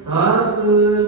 ਸਤਿ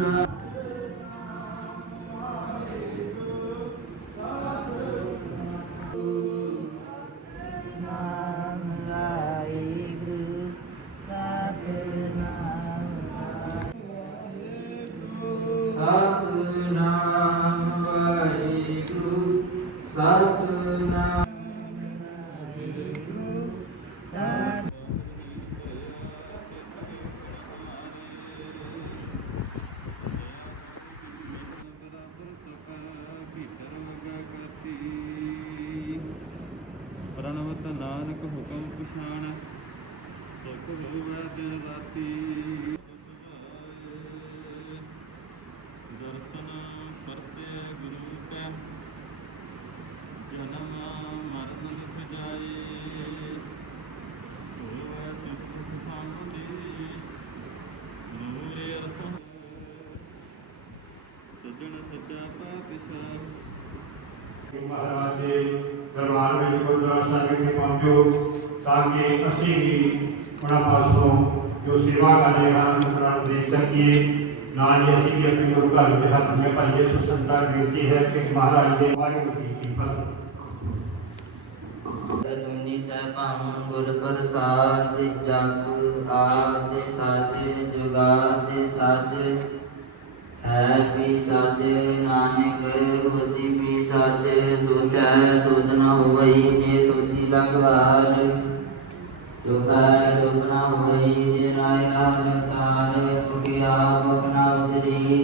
ਮਹਾਰਾਜ ਦੇ ਦਰਬਾਰ ਵਿੱਚ ਗੁਰਦੁਆਰਾ ਸਾਹਿਬ ਵਿਖੇ ਪਹੁੰਚੋ ਤਾਂ ਕਿ ਅਸੀਂ ਵੀ ਉਹਨਾਂ ਪਾਸੋਂ ਜੋ ਸੇਵਾ ਕਰ ਰਹੇ ਹਨ ਉਹਨਾਂ ਨੂੰ ਦੇ ਸਕੀਏ ਨਾਲ ਹੀ ਅਸੀਂ ਵੀ ਆਪਣੇ ਗੁਰੂ ਘਰ ਦੇ ਹੱਥ ਵਿੱਚ ਭਾਈਏ ਸੋ ਸੰਤਾਂ ਨੂੰ ਬੇਨਤੀ ਹੈ ਕਿ ਮਹਾਰਾਜ ਦੇ ਵਾਹਿਗੁਰੂ ਜੀ ਕੀ ਫਤਿਹ ਦੁਨੀ ਸਹਿਬੰ ਗੁਰ ਪ੍ਰਸਾਦ ਜਪ ਆਦ ਸੱਚ ਜੁਗਾਦ ਸੱਚ ਹੈ ਵੀ ਸੱਚ ਨਾਨਕ ਹੋਸੀ ਵੀ ਸੱਚ, ਸੋਚੈ ਸੋਚ ਨ ਹੋਵਈ ਜੇ ਸੋਚੀ ਲਗਵਾਰ ਚੁਪੈ ਚੁਪ ਨ ਹੋਵਈ ਜੇ ਨਾਇ ਨਾਨਕਾਰ ਤੁਕੇ ਆਪ ਬਨਾ ਉਤਰੀ